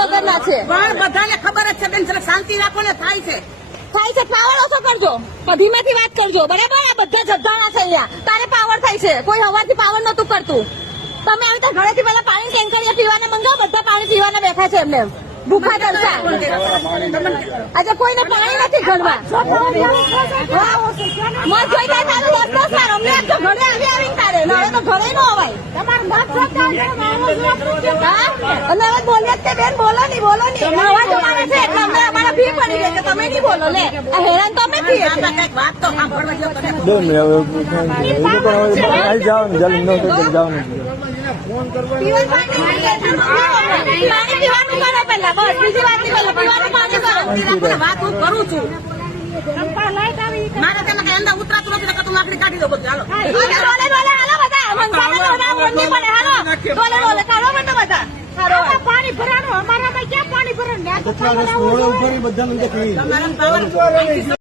વગરના છે. પણ બધાને ખબર જ છે બેન, શાંતિ રાખો ને. થાય છે પાવર ઓછો કરજો, ધીમેથી વાત કરજો, બરાબર? આ બધા જધાણા છે અહીંયા, તારે પાવર થાય છે. કોઈ હવારથી પાવર નતું કરતું. તમે આવી તો ઘરેથી પેલા પાણી ટેન્કર પીવાને મંગાવો, બધા પાણી પીવાના બેઠા છે એમને ભૂખા તરસા. આજે કોઈને પાણી નથી ઘરમાં. મત જોઈ જાય તારું રસ્તો સારો, અમને આપ તો ઘરે આવીને તારે નડે તો ઘરે ન અવાય. અને હવે બોલીએ જ તે બેન, બોલો નહીં અવાજ અમારે છે એટલે અમને અમારા ભી પડી ગઈ કે તમે નહીં બોલો. લે આ હેરાન તો અમે થઈએ છીએ. વાત તો સાંભળવા જેવું તમે જાઓ ને જલ્દી ન જાઓ ને. પાણી પીવાનું કરો પેલા, બસ બીજી વાત નહીં. પેલા પીવાનું પાણી કરો. વાત હું કરું છું. મારે તેને કઈ અંદર ઉતરાતું નથી, તો તું લાકડી કાઢી દો બધું. હાલો હાલો બધા કાઢો બેટા બધા. પાણી ભરવાનું અમારામાં ક્યાં પાણી ભરવાનું? બધાને